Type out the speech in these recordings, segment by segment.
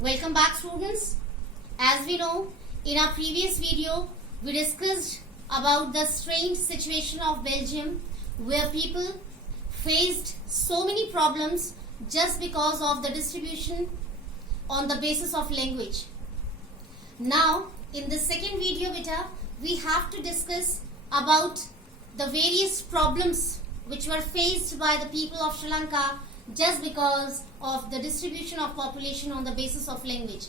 Welcome back, students. As we know, in our previous video, we discussed about the strange situation of Belgium where people faced so many problems just because of the distribution on the basis of language. Now, in the second video, beta, we have to discuss about the various problems which were faced by the people of Sri Lanka just because of the distribution of population on the basis of language.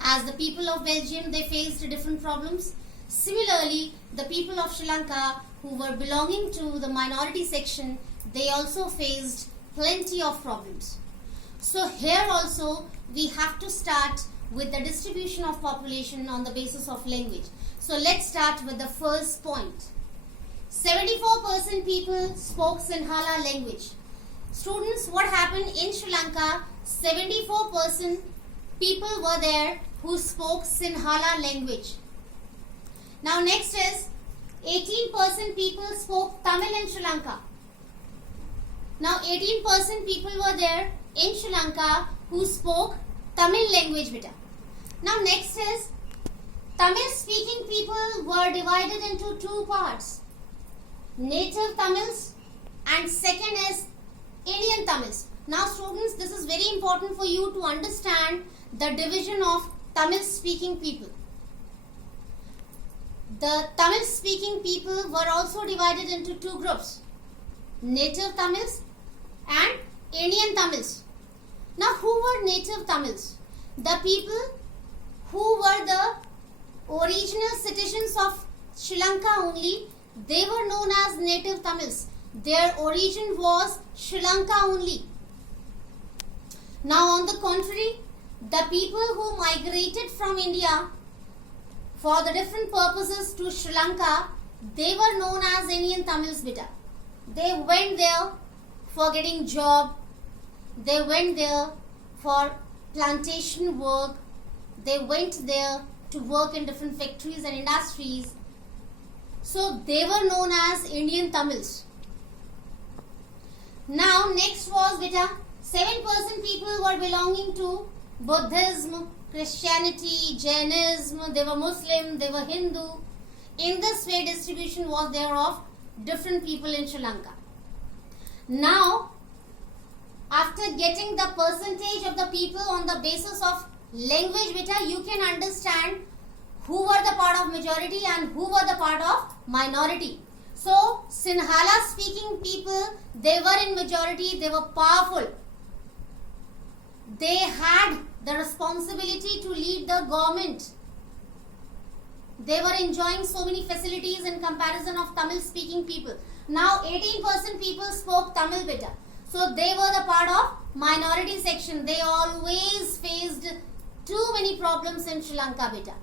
As the people of Belgium, they faced different problems. Similarly, the people of Sri Lanka who were belonging to the minority section, they also faced plenty of problems. So here also we have to start with the distribution of population on the basis of language. So let's start with the first point. 74% people spoke Sinhala language. Students, what happened in Sri Lanka? 74% people were there who spoke Sinhala language. Now next is 18% people spoke Tamil in Sri Lanka. Now 18% people were there in Sri Lanka who spoke Tamil language beta. Now next is Tamil speaking people were divided into two parts. Native Tamils and second is Indian Tamils. Now students, this is very important for you to understand the division of Tamil speaking people. The Tamil speaking people were also divided into two groups. Native Tamils and Indian Tamils. Now who were native Tamils? The people who were the original citizens of Sri Lanka only, they were known as native Tamils. Their origin was Sri Lanka only. Now on the contrary, the people who migrated from India for the different purposes to Sri Lanka, they were known as Indian Tamils beta. They went there for getting job. They went there for plantation work. They went there to work in different factories and industries. So they were known as Indian Tamils. Now next was beta, 7% people were belonging to Buddhism, Christianity, Jainism, they were Muslim, they were Hindu. In this way distribution was there of different people in Sri Lanka. Now after getting the percentage of the people on the basis of language beta, you can understand who were the part of majority and who were the part of minority. So Sinhala speaking people, they were in majority, they were powerful. They had the responsibility to lead the government. They were enjoying so many facilities in comparison of Tamil speaking people. Now 18% people spoke Tamil beta. So they were the part of minority section. They always faced too many problems in Sri Lanka beta.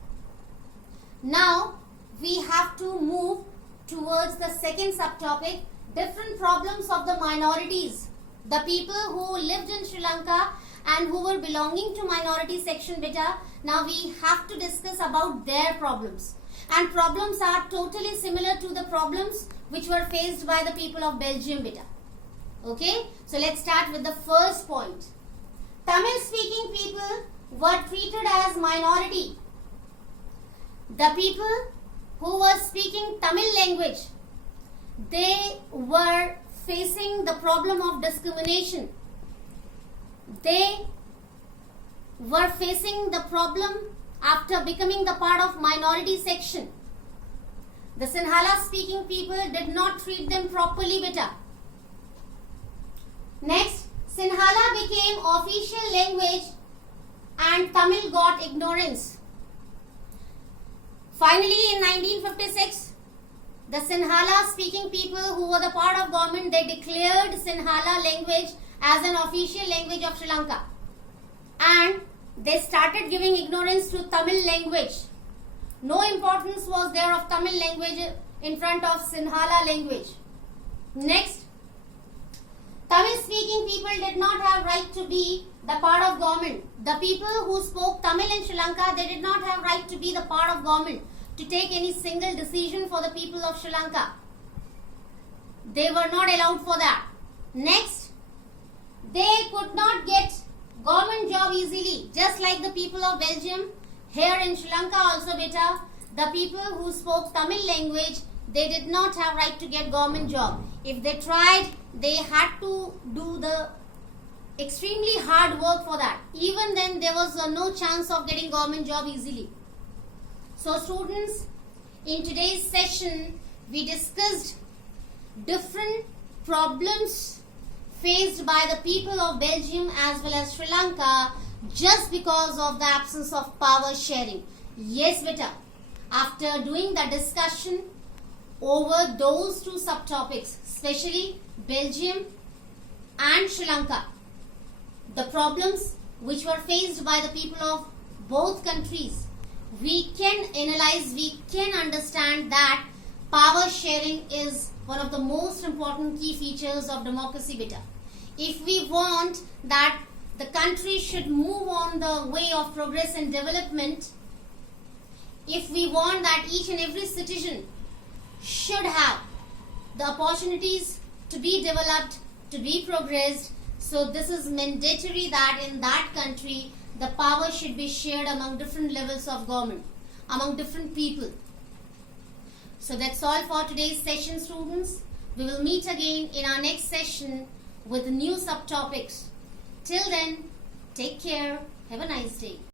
Now we have to move towards the second subtopic, different problems of the minorities. The people who lived in Sri Lanka and who were belonging to minority section beta. Now we have to discuss about their problems. And problems are totally similar to the problems which were faced by the people of Belgium beta. Okay, so let's start with the first point. Tamil speaking people were treated as minority. The people who were speaking Tamil language, they were facing the problem of discrimination. They were facing the problem after becoming the part of minority section. The Sinhala speaking people did not treat them properly beta. Next, Sinhala became official language and Tamil got ignorance. Finally, in 1956, the Sinhala speaking people who were the part of government, they declared Sinhala language as an official language of Sri Lanka. And they started giving ignorance to Tamil language. No importance was there of Tamil language in front of Sinhala language. Next, Tamil speaking people did not have right to be the part of government. The people who spoke Tamil in Sri Lanka, they did not have right to be the part of government, to take any single decision for the people of Sri Lanka. They were not allowed for that. Next, they could not get government job easily, just like the people of Belgium. Here in Sri Lanka also, beta, the people who spoke Tamil language, they did not have right to get government job. If they tried, they had to do the extremely hard work for that. Even then, there was no chance of getting government job easily. So students, in today's session, we discussed different problems faced by the people of Belgium as well as Sri Lanka just because of the absence of power sharing. Yes, beta. After doing the discussion over those two subtopics, especially Belgium and Sri Lanka, the problems which were faced by the people of both countries, we can analyze, we can understand that power sharing is one of the most important key features of democracy, beta. If we want that the country should move on the way of progress and development, if we want that each and every citizen should have the opportunities to be developed, to be progressed, so this is mandatory that in that country the power should be shared among different levels of government, among different people. So that's all for today's session, students. We will meet again in our next session with new subtopics. Till then, take care. Have a nice day.